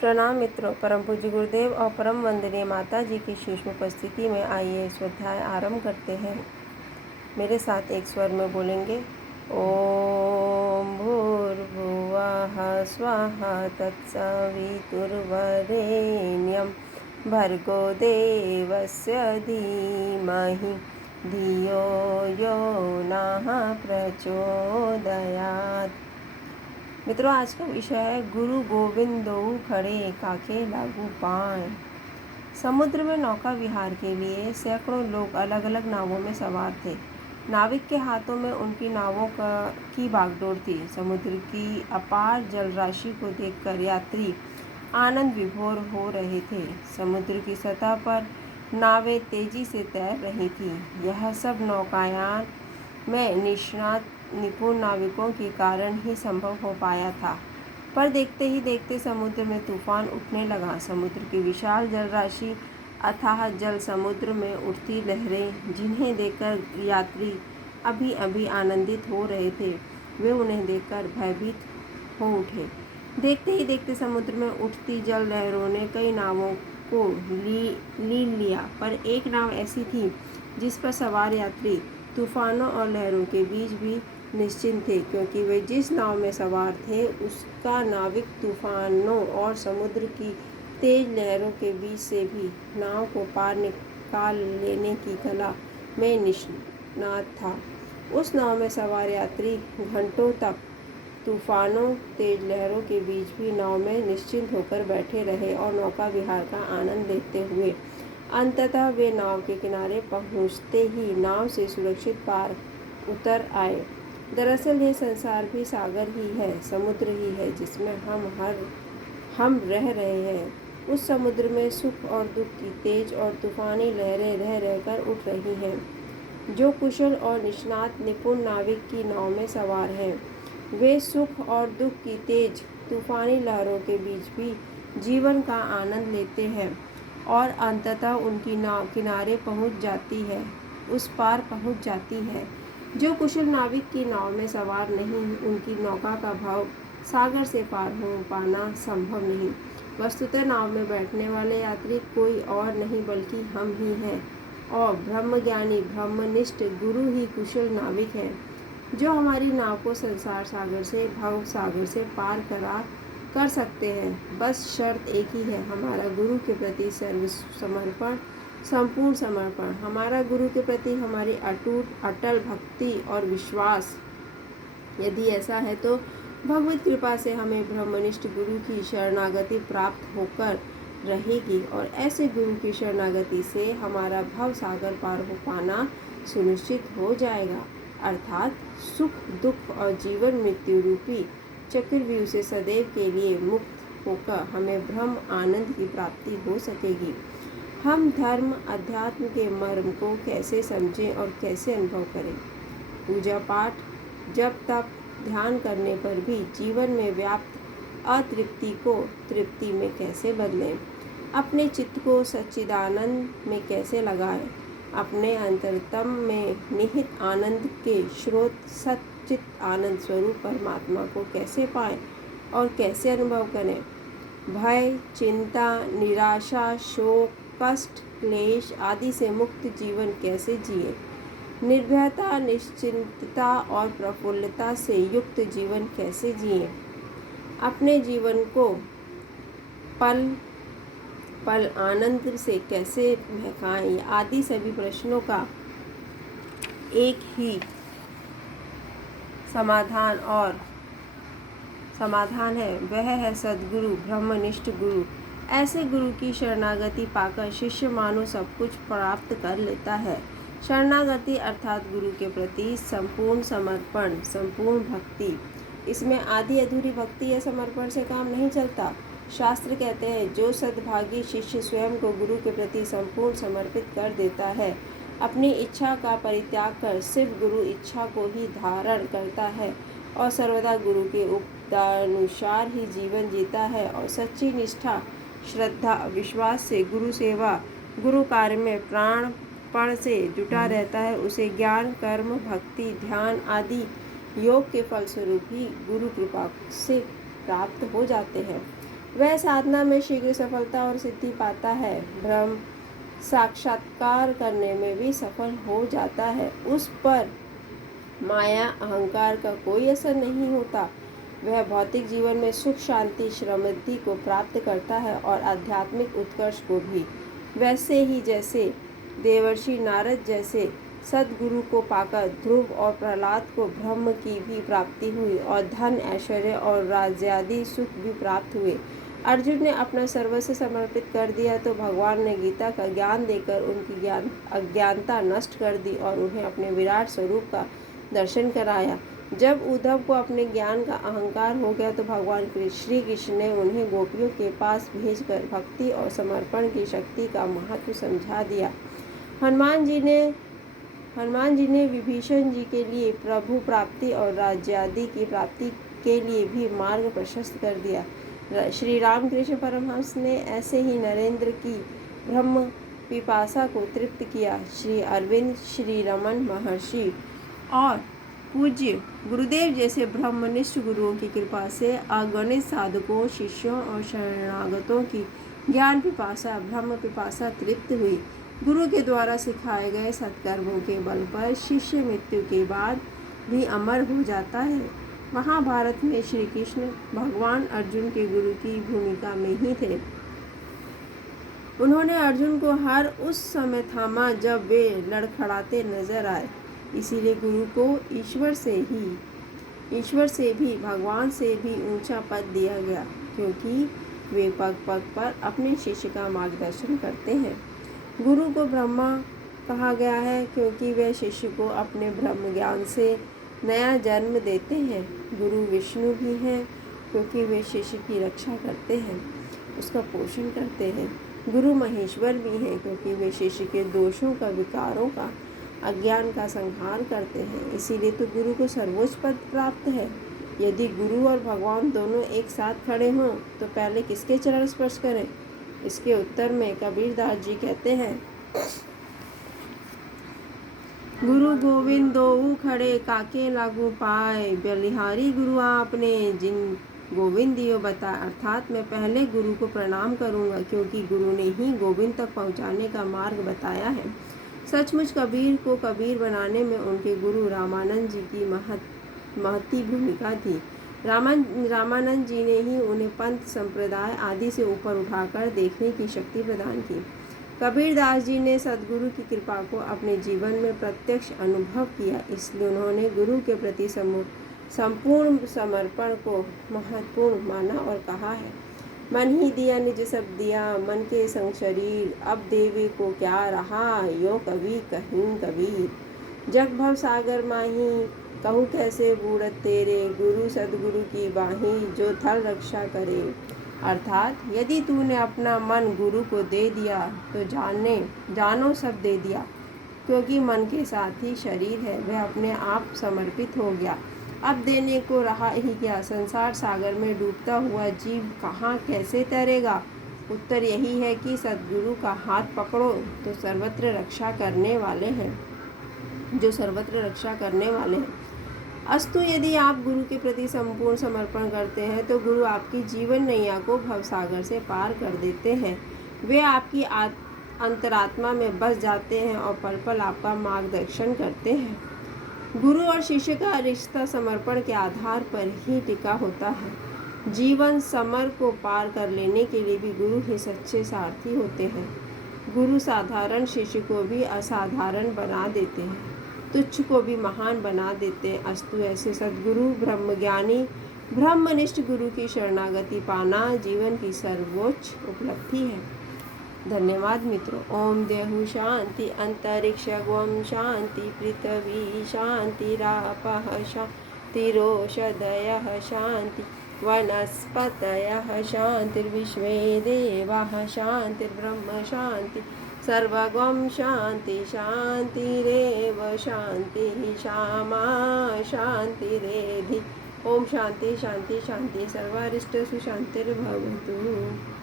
प्रणाम मित्रों, परम पूज्य गुरुदेव और परम वंदनीय माता जी की सूक्ष्म उपस्थिति में आइए स्वाध्याय आरंभ करते हैं। मेरे साथ एक स्वर में बोलेंगे। ओम भूर्भुवः स्वः तत्सवितुर्वरेण्यं भर्गो देवस्य धीमहि धियो यो नः प्रचोदयात्। मित्रों, आज का विषय है गुरु गोविंदों खड़े काके लागू पाएं। समुद्र में नौका विहार के लिए सैकड़ों लोग अलग अलग नावों में सवार थे। नाविक के हाथों में उनकी नावों की बागडोर थी। समुद्र की अपार जलराशि को देखकर यात्री आनंद विभोर हो रहे थे। समुद्र की सतह पर नावें तेजी से तैर रही थी। यह सब नौकायान में निष्णात निपुण नाविकों के कारण ही संभव हो पाया था। पर देखते ही देखते समुद्र में तूफान उठने लगा। समुद्र की विशाल जलराशि, अथाह जल समुद्र में उठती लहरें, जिन्हें देखकर यात्री अभी अभी आनंदित हो रहे थे, वे उन्हें देखकर भयभीत हो उठे। देखते ही देखते समुद्र में उठती जल लहरों ने कई नावों को लीन लिया, पर एक नाव ऐसी थी जिस पर सवार यात्री तूफानों और लहरों के बीच भी निश्चिंत थे, क्योंकि वे जिस नाव में सवार थे उसका नाविक तूफानों और समुद्र की तेज लहरों के बीच से भी नाव को पार निकाल लेने की कला में निष्णात था। उस नाव में सवार यात्री घंटों तक तूफानों तेज लहरों के बीच भी नाव में निश्चिंत होकर बैठे रहे और नौका विहार का आनंद लेते हुए अंततः वे नाव के किनारे पहुंचते ही नाव से सुरक्षित पार उतर आए। दरअसल ये संसार भी सागर ही है, समुद्र ही है, जिसमें हम रह रहे हैं। उस समुद्र में सुख और दुख की तेज और तूफानी लहरें रह रहकर उठ रही हैं। जो कुशल और निष्णात निपुण नाविक की नाव में सवार हैं, वे सुख और दुख की तेज तूफानी लहरों के बीच भी जीवन का आनंद लेते हैं और अंततः उनकी नाव किनारे पहुंच जाती है, उस पार पहुंच जाती है। जो कुशल नाविक की नाव में सवार नहीं, उनकी नौका का भाव सागर से पार हो पाना संभव नहीं। वस्तुतः नाव में बैठने वाले यात्री कोई और नहीं बल्कि हम ही हैं, और ब्रह्मज्ञानी ब्रह्मनिष्ठ गुरु ही कुशल नाविक हैं, जो हमारी नाव को संसार सागर से भव सागर से पार कर सकते हैं। बस शर्त एक ही है, हमारा गुरु के प्रति सर्व समर्पण, संपूर्ण समर्पण। हमारा गुरु के प्रति हमारी अटूट अटल भक्ति और विश्वास। यदि ऐसा है तो भगवत कृपा से हमें ब्रह्मनिष्ठ गुरु की शरणागति प्राप्त होकर रहेगी, और ऐसे गुरु की शरणागति से हमारा भव सागर पार हो पाना सुनिश्चित हो जाएगा। अर्थात सुख दुख और जीवन मृत्यु रूपी चक्रव्यूह से सदैव के लिए मुक्त होकर हमें ब्रह्म आनंद की प्राप्ति हो सकेगी। हम धर्म अध्यात्म के मर्म को कैसे समझें और कैसे अनुभव करें? पूजा पाठ जप तप ध्यान करने पर भी जीवन में व्याप्त अतृप्ति को तृप्ति में कैसे बदलें? अपने चित्त को सच्चिदानंद में कैसे लगाएं? अपने अंतरतम में निहित आनंद के स्रोत सच्चित आनंद स्वरूप परमात्मा को कैसे पाएं और कैसे अनुभव करें? भय चिंता निराशा शोक कष्ट क्लेश आदि से मुक्त जीवन कैसे जिए? निर्भयता निश्चिंतता और प्रफुल्लता से युक्त जीवन कैसे जिए? अपने जीवन को पल पल आनंद से कैसे महकाएं? आदि सभी प्रश्नों का एक ही समाधान है, वह है सद्गुरु ब्रह्मनिष्ठ गुरु। ऐसे गुरु की शरणागति पाकर शिष्य मानो सब कुछ प्राप्त कर लेता है। शरणागति अर्थात गुरु के प्रति संपूर्ण समर्पण, संपूर्ण भक्ति। इसमें आधी अधूरी भक्ति या समर्पण से काम नहीं चलता। शास्त्र कहते हैं, जो सद्भागी शिष्य स्वयं को गुरु के प्रति संपूर्ण समर्पित कर देता है, अपनी इच्छा का परित्याग कर सिर्फ गुरु इच्छा को ही धारण करता है और सर्वदा गुरु के उपदेशानुसार ही जीवन जीता है और सच्ची निष्ठा श्रद्धा विश्वास से गुरु सेवा गुरु कार्य में प्राणपण से जुटा रहता है, उसे ज्ञान कर्म भक्ति ध्यान आदि योग के फलस्वरूप ही गुरु कृपा से प्राप्त हो जाते हैं। वह साधना में शीघ्र सफलता और सिद्धि पाता है। ब्रह्म साक्षात्कार करने में भी सफल हो जाता है। उस पर माया अहंकार का कोई असर नहीं होता। वह भौतिक जीवन में सुख शांति समृद्धि को प्राप्त करता है और आध्यात्मिक उत्कर्ष को भी। वैसे ही जैसे देवर्षि नारद जैसे सद्गुरु को पाकर ध्रुव और प्रहलाद को ब्रह्म की भी प्राप्ति हुई और धन ऐश्वर्य और राज्यादि सुख भी प्राप्त हुए। अर्जुन ने अपना सर्वस्व समर्पित कर दिया तो भगवान ने गीता का ज्ञान देकर उनकी अज्ञानता नष्ट कर दी और उन्हें अपने विराट स्वरूप का दर्शन कराया। जब उद्धव को अपने ज्ञान का अहंकार हो गया तो भगवान श्री कृष्ण ने उन्हें गोपियों के पास भेजकर भक्ति और समर्पण की शक्ति का महत्व समझा दिया। हनुमान जी ने विभीषण जी के लिए प्रभु प्राप्ति और राज्यादि की प्राप्ति के लिए भी मार्ग प्रशस्त कर दिया। श्री रामकृष्ण परमहंस ने ऐसे ही नरेंद्र की ब्रह्म पिपासा को तृप्त किया। श्री अरविंद, श्री रमन महर्षि और पूज्य गुरुदेव जैसे ब्रह्मनिष्ठ गुरुओं की कृपा से अगणित साधकों, शिष्यों और शरणागतों की ज्ञान पिपासा, ब्रह्म पिपासा तृप्त हुई। गुरु के द्वारा सिखाए गए सत्कर्मों के बल पर शिष्य मृत्यु के बाद भी अमर हो जाता है। महाभारत में श्री कृष्ण भगवान अर्जुन के गुरु की भूमिका में ही थे। उन्होंने अर्जुन को हर उस समय थामा जब वे लड़खड़ाते नजर आए। इसीलिए गुरु को ईश्वर से भी भगवान से भी ऊंचा पद दिया गया, क्योंकि वे पग पग पर अपने शिष्य का मार्गदर्शन करते हैं। गुरु को ब्रह्मा कहा गया है क्योंकि वे शिष्य को अपने ब्रह्म ज्ञान से नया जन्म देते हैं। गुरु विष्णु भी हैं क्योंकि वे शिष्य की रक्षा करते हैं, उसका पोषण करते हैं। गुरु महेश्वर भी हैं क्योंकि वे शिष्य के दोषों का, विकारों का, अज्ञान का संहार करते हैं। इसीलिए तो गुरु को सर्वोच्च पद प्राप्त है। यदि गुरु और भगवान दोनों एक साथ खड़े हों तो पहले किसके चरण स्पर्श करें? इसके उत्तर में कबीरदास जी कहते हैं, गुरु गोविंद दोऊ खड़े काके लागू पाए, बलिहारी गुरु आपने जिन गोविंद दियो बता। अर्थात मैं पहले गुरु को प्रणाम करूंगा क्योंकि गुरु ने ही गोविंद तक पहुंचाने का मार्ग बताया है। सचमुच कबीर को कबीर बनाने में उनके गुरु रामानंद जी की महती भूमिका थी। रामानंद जी ने ही उन्हें पंथ संप्रदाय आदि से ऊपर उठाकर देखने की शक्ति प्रदान की। कबीरदास जी ने सद्गुरु की कृपा को अपने जीवन में प्रत्यक्ष अनुभव किया, इसलिए उन्होंने गुरु के प्रति संपूर्ण समर्पण को महत्वपूर्ण माना और कहा है, मन ही दिया निज सब दिया, मन के संग शरीर, अब देवे को क्या रहा, यो कवि कहीं कबीर। जग भव सागर माही, कहूँ कैसे बूढ़त तेरे, गुरु सद्गुरु की बाही, जो थल रक्षा करे। अर्थात यदि तूने अपना मन गुरु को दे दिया तो जानो सब दे दिया, क्योंकि मन के साथ ही शरीर है, वह अपने आप समर्पित हो गया। अब देने को रहा ही क्या? संसार सागर में डूबता हुआ जीव कहाँ कैसे तैरेगा? उत्तर यही है कि सद्गुरु का हाथ पकड़ो तो सर्वत्र रक्षा करने वाले हैं, जो सर्वत्र रक्षा करने वाले हैं। अस्तु यदि आप गुरु के प्रति संपूर्ण समर्पण करते हैं तो गुरु आपकी जीवन नैया को भवसागर से पार कर देते हैं। वे आपकी अंतरात्मा में बस जाते हैं और पल पल आपका मार्गदर्शन करते हैं। गुरु और शिष्य का रिश्ता समर्पण के आधार पर ही टिका होता है। जीवन समर को पार कर लेने के लिए भी गुरु ही सच्चे सारथी होते हैं। गुरु साधारण शिष्य को भी असाधारण बना देते हैं, तुच्छ को भी महान बना देते हैं। अस्तु ऐसे सद्गुरु ब्रह्मज्ञानी ब्रह्मनिष्ठ गुरु की शरणागति पाना जीवन की सर्वोच्च उपलब्धि है। धन्यवाद मित्रों। ओम देहु शांति, अंतरिक्ष गोम शांति, पृथ्वी शांति, रापः शांतिरोषधयः शांति, वनस्पतयः शांतिर्विश्वे देवाः शांतिर्ब्रह्म शांति, सर्वगं शांति शांतिरेव शांति, क्षमा शांतिरेधि। ओम शांति शांति शांति, सर्वारिष्ट सुशांतिर्भवतु।